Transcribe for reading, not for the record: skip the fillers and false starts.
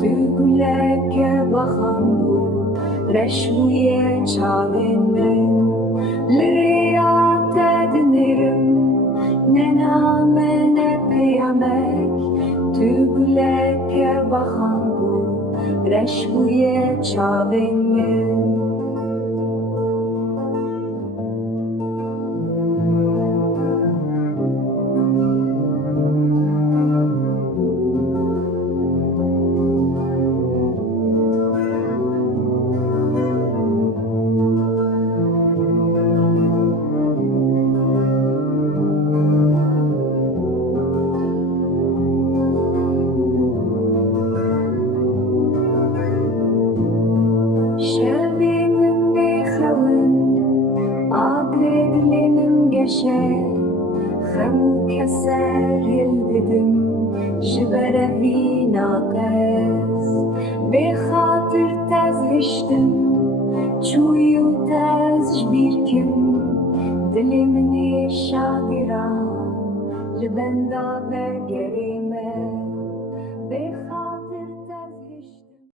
Tügüleke bakandu reşmuye çavenin Liriyate dinirim ne name ne peyamek Tügüleke bakandu reşmuye çavenin Şevinin bixewin adredlinin geşe Xemu keser hildidim jibere vîna tez Bêxatir tez hiştim çûyû tez ji bîr kim Dilê minê şadiran ji benda vegerê